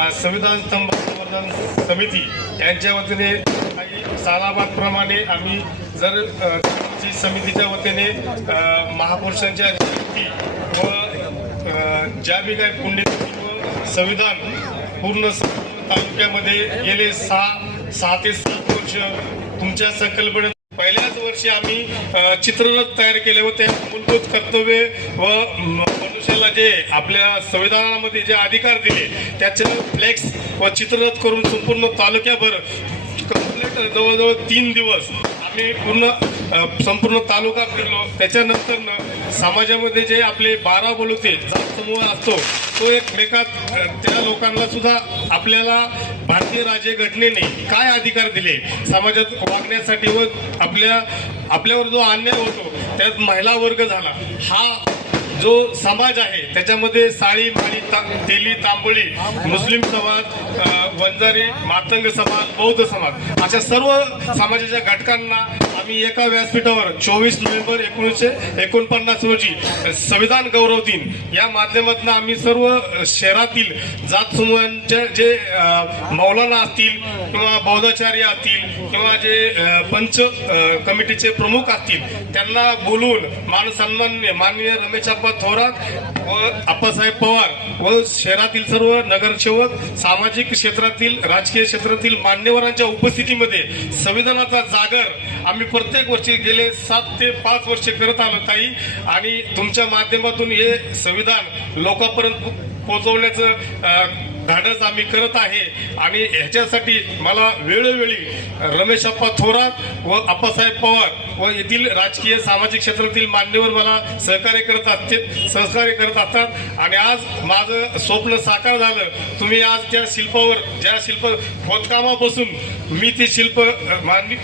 संविधान स्तंभ संवर्धन समिती यांच्या वतीने काही सालाबादप्रमाणे आम्ही जर समितीच्या वतीने महापुरुषांच्या जयंती व ज्या बी काही पुण्यतिथी व संविधान पूर्ण तालुक्यामध्ये गेले सहा सहा ते सात वर्ष तुमच्या संकल्पने पहिल्याच वर्षी आम्ही चित्ररथ तयार केले होते. मूलभूत कर्तव्य व मनुष्याला जे आपल्या संविधानामध्ये जे अधिकार दिले त्याचे फ्लेक्स व चित्ररथ करून संपूर्ण तालुक्याभर कंप्लीट जवळजवळ तीन दिवस आम्ही पूर्ण संपूर्ण तालुका फिरलो. त्याच्यानंतर समाजामध्ये जे आपले बारा बोलवते जात समूह असतो तो एकमेकात त्या लोकांना सुद्धा आपल्याला भारतीय राज्य घटनेने काय अधिकार दिले? समाजात वागण्यासाठी व आपल्या आपल्यावर जो अन्याय होतो त्यात महिला वर्ग झाला. हा जो समाज आहे त्याच्यामध्ये साळी माळी ता, तेली तांबोळी मुस्लिम समाज वंजारी मातंग समाज बौद्ध समाज अशा सर्व समाजाच्या घटकांना आम्ही एका व्यासपीठावर चोवीस नोव्हेंबर एकोणीसशे एकोणपन्नास रोजी संविधान गौरव दिन या माध्यमातून आम्ही सर्व शहरातील जात समूहांच्या जे मौलाना असतील किंवा बौद्धाचार्य असतील किंवा जे पंच कमिटीचे प्रमुख असतील त्यांना बोलून मानसन्मान्य माननीय रमेश अप्पा थोरात व आप्पासाहेब पवार व शहरातील सर्व नगरसेवक सामाजिक क्षेत्रातील राजकीय क्षेत्रातील मान्यवरांच्या उपस्थितीमध्ये संविधानाचा जागर आम्ही प्रत्येक वर्षी गेले सात ते पाच वर्ष करत आलो ताई. आणि तुमच्या माध्यमातून हे संविधान लोकांपर्यंत पोहोचवण्याचं धाडस आम्ही करत आहे. आणि ह्याच्यासाठी मला वेळोवेळी रमेश अप्पा थोरात व अप्पासाहेब पवार व येथील राजकीय सामाजिक क्षेत्रातील मान्यवर मला सहकार्य करत असते सहकार्य करत असतात. आणि आज माझं स्वप्न साकार झालं. तुम्ही आज त्या शिल्पावर ज्या शिल्प खोदकामापासून मी ते शिल्प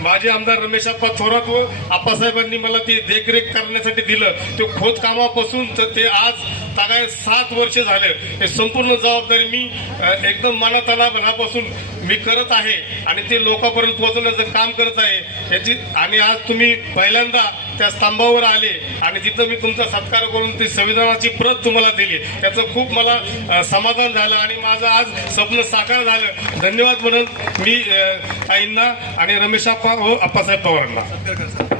माझे आमदार रमेश अप्पा थोरात व आप्पासाहेबांनी मला ते देखरेख करण्यासाठी दिलं. ते खोदकामापासून तर ते आज तागाय सात वर्ष झाले. हे संपूर्ण जबाबदारी मी एकदम एकदम मनातला मनापासून मी करत आहे आणि ते लोकांपर्यंत पोहोचवण्याचं काम करत आहे याची आणि आज तुम्ही पहिल्यांदा त्या स्तंभावर आले आणि तिथं मी तुमचा सत्कार करून ती संविधानाची प्रत तुम्हाला दिली. त्याचं खूप मला समाधान झालं आणि माझं आज स्वप्न साकार झालं. धन्यवाद म्हणून मी आईंना ताईंना आणि रमेश आप्पा हो आप्पासाहेब पवारांना.